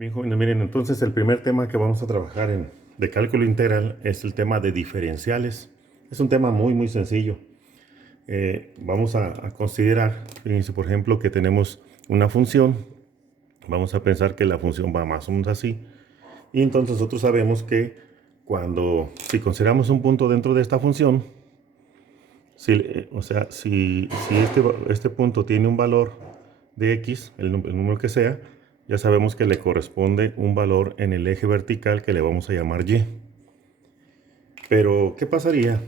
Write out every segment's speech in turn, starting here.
Bien, jóvenes, miren, entonces el primer tema que vamos a trabajar de cálculo integral es el tema de diferenciales. Es un tema muy sencillo. Vamos a considerar, fíjense, por ejemplo, que tenemos una función. Vamos a pensar que la función va más o menos así. Y entonces nosotros sabemos que si consideramos un punto dentro de esta función, si este punto tiene un valor de x, el número que sea, ya sabemos que le corresponde un valor en el eje vertical que le vamos a llamar y. Pero, ¿qué pasaría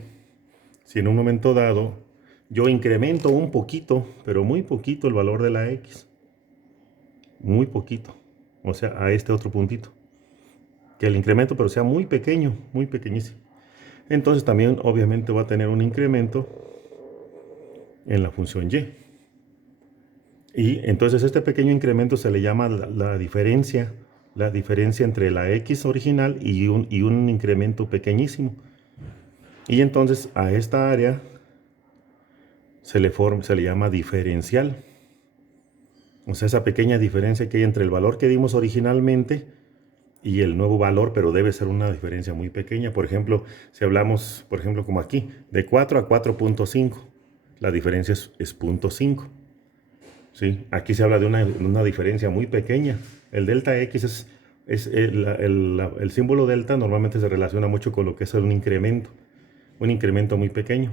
si en un momento dado yo incremento un poquito, pero muy poquito, el valor de la x? Muy poquito. O sea, a este otro puntito. Que el incremento, pero sea muy pequeño, muy pequeñísimo. Entonces también obviamente va a tener un incremento en la función y. Y entonces este pequeño incremento se le llama la diferencia entre la x original y un incremento pequeñísimo. Y entonces a esta área se le llama diferencial. O sea, esa pequeña diferencia que hay entre el valor que dimos originalmente y el nuevo valor, pero debe ser una diferencia muy pequeña. Por ejemplo, si hablamos, por ejemplo, como aquí, de 4 a 4.5, la diferencia es 0.5. ¿Sí? Aquí se habla de una diferencia muy pequeña. El delta X es el símbolo delta normalmente se relaciona mucho con lo que es un incremento muy pequeño.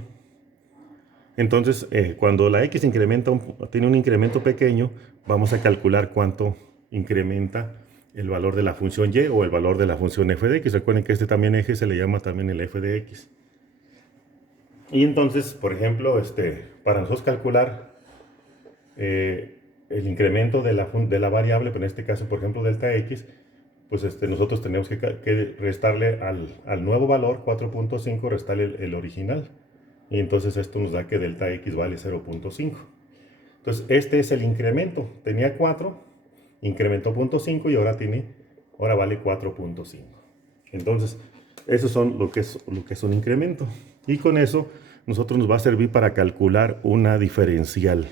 Entonces, cuando la X tiene un incremento pequeño, vamos a calcular cuánto incrementa el valor de la función y o el valor de la función f de x. Recuerden que este también eje se le llama también el f de x. Y entonces, por ejemplo, para nosotros calcular el incremento de la variable, pero en este caso, por ejemplo, delta x, pues nosotros tenemos que restarle al nuevo valor 4.5, restarle el original. Y entonces esto nos da que delta x vale 0.5. Entonces este es el incremento. Tenía 4, incrementó 0.5 y ahora vale 4.5. Entonces, esos son lo que es un incremento. Y con eso nosotros nos va a servir para calcular una diferencial.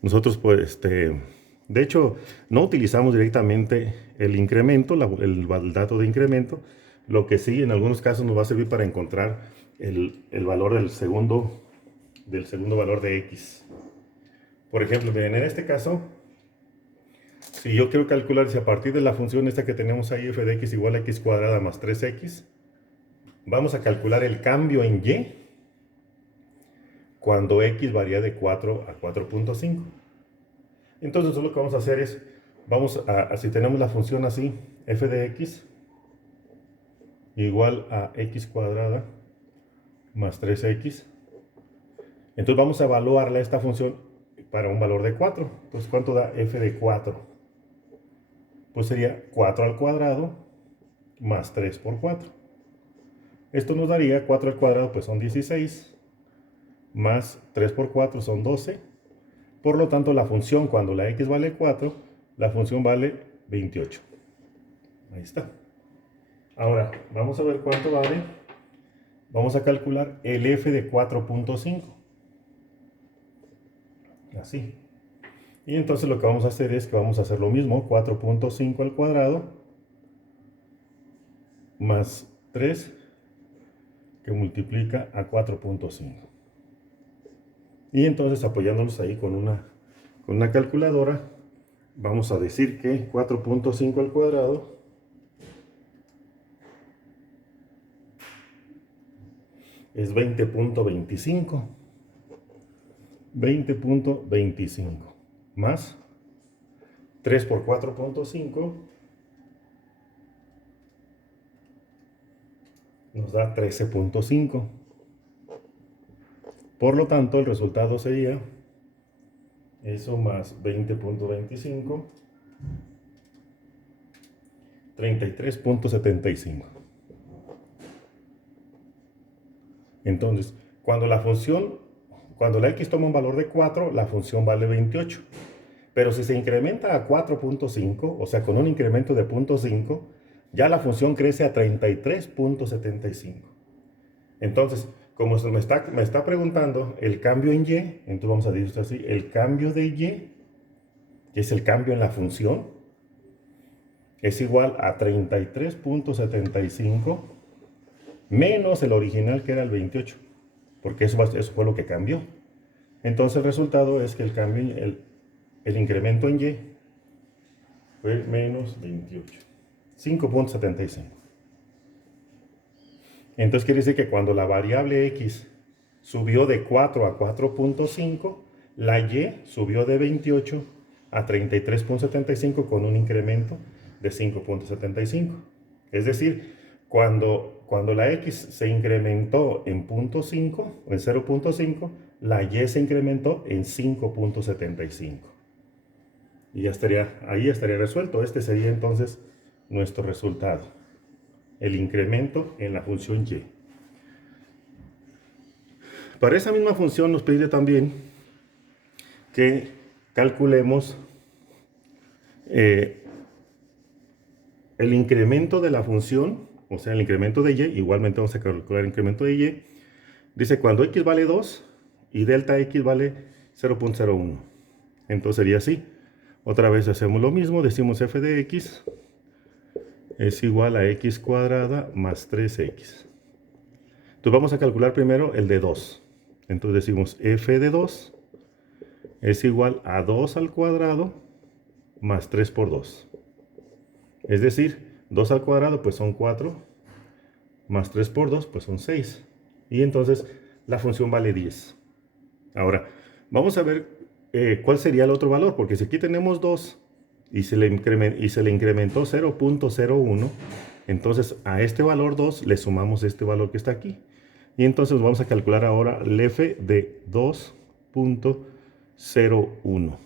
Nosotros, pues, de hecho, no utilizamos directamente el incremento, el dato de incremento. Lo que sí, en algunos casos nos va a servir para encontrar el valor del segundo valor de x. Por ejemplo, miren, en este caso, si yo quiero calcular si a partir de la función esta que tenemos ahí, f de x igual a x cuadrada más 3x, vamos a calcular el cambio en y cuando x varía de 4 a 4.5. Entonces lo que vamos a hacer es, si tenemos la función así, f de x igual a x cuadrada más 3x, entonces vamos a evaluarla esta función para un valor de 4. Entonces, ¿cuánto da f de 4? Pues sería 4 al cuadrado más 3 por 4. Esto nos daría 4 al cuadrado, pues son 16, más 3 por 4 son 12. Por lo tanto, la función, cuando la x vale 4, la función vale 28. Ahí está. Ahora, vamos a ver cuánto vale. Vamos a calcular el f de 4.5. Así. Y entonces lo que vamos a hacer es que vamos a hacer lo mismo, 4.5 al cuadrado más 3 que multiplica a 4.5. Y entonces apoyándonos ahí con una calculadora, vamos a decir que 4.5 al cuadrado es 20.25. 20.25 más 3 por 4.5 nos da 13.5. Por lo tanto, el resultado sería eso más 20.25, 33.75. Entonces, cuando la x toma un valor de 4, la función vale 28. Pero si se incrementa a 4.5, o sea, con un incremento de 0.5, ya la función crece a 33.75. Entonces, como me está preguntando el cambio en y, entonces vamos a decir así, el cambio de y, que es el cambio en la función, es igual a 33.75 menos el original que era el 28, porque eso fue lo que cambió. Entonces el resultado es que el incremento en Y fue menos 28, 5.75. Entonces quiere decir que cuando la variable X subió de 4 a 4.5, la Y subió de 28 a 33.75 con un incremento de 5.75. Es decir, cuando la X se incrementó en 0.5 o en 0.5, la Y se incrementó en 5.75. Y ahí estaría resuelto. Este sería entonces nuestro resultado. El incremento en la función Y. Para esa misma función nos pide también que calculemos el incremento de la función, o sea, el incremento de Y. Igualmente vamos a calcular el incremento de Y. Dice cuando X vale 2 y delta X vale 0.01. Entonces sería así. Otra vez hacemos lo mismo, decimos f de X es igual a X cuadrada más 3X. Entonces vamos a calcular primero el de 2. Entonces decimos f de 2 es igual a 2 al cuadrado más 3 por 2. Es decir, 2 al cuadrado pues son 4, más 3 por 2 pues son 6. Y entonces la función vale 10. Ahora, vamos a ver cuál sería el otro valor, porque si aquí tenemos 2 y se le incrementó 0.01, entonces a este valor 2 le sumamos este valor que está aquí. Y entonces vamos a calcular ahora el f de 2.01.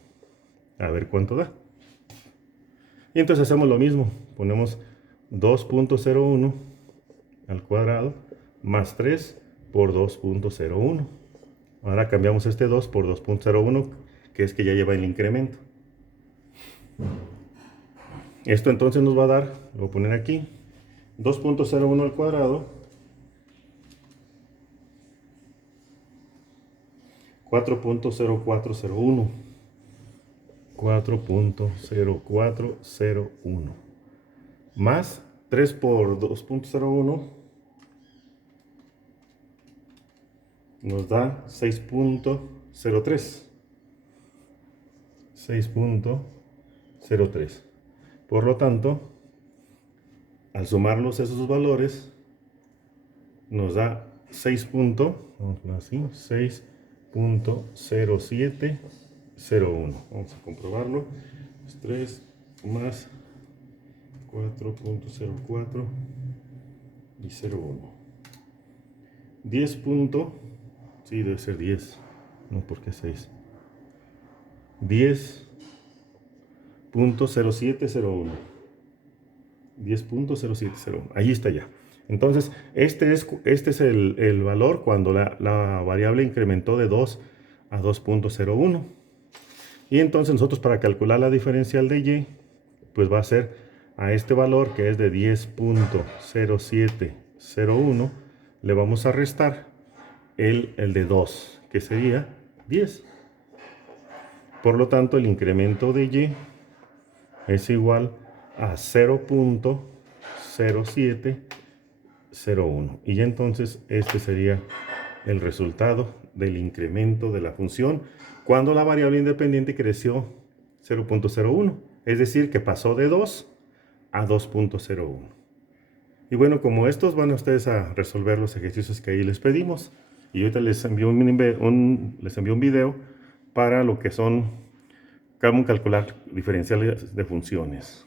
A ver cuánto da. Y entonces hacemos lo mismo. Ponemos 2.01 al cuadrado más 3 por 2.01. Ahora cambiamos este 2 por 2.01, que es que ya lleva el incremento. Esto entonces nos va a dar, lo voy a poner aquí, 2.01 al cuadrado, 4.0401. 4.0401 más 3 por 2.01 nos da 6.03. 6.03. Por lo tanto, al sumarlos esos valores, nos da 6.0701. Vamos a comprobarlo. 3 más 4.04 y 0.1. 10. Sí, debe ser 10. No, porque 6. 10.0701. 10.0701. Ahí está ya. Entonces, este es el valor cuando la variable incrementó de 2 a 2.01. Y entonces nosotros para calcular la diferencial de Y, pues va a ser a este valor que es de 10.0701, le vamos a restar el de 2, que sería 10. Por lo tanto, el incremento de Y es igual a 0.0701. Y entonces este sería el resultado del incremento de la función cuando la variable independiente creció 0.01. Es decir, que pasó de 2 a 2.01. Y bueno, como estos van ustedes a resolver los ejercicios que ahí les pedimos. Y ahorita les envío un video para lo que son cómo calcular diferenciales de funciones.